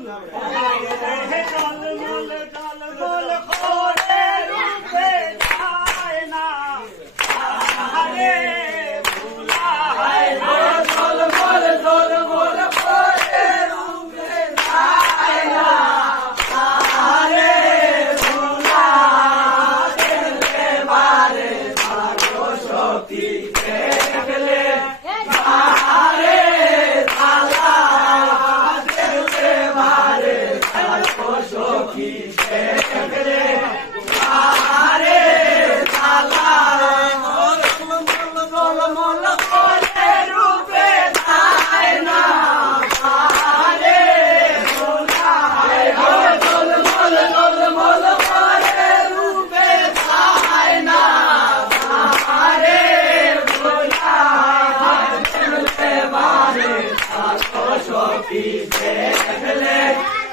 No, ya. Yeah. Hep oh, yeah, yeah, yeah, yeah. सकले हे तोलो रूपे Thai ने भोला मोल मोले रूपे ठाहिे भोला रे सी जे सकले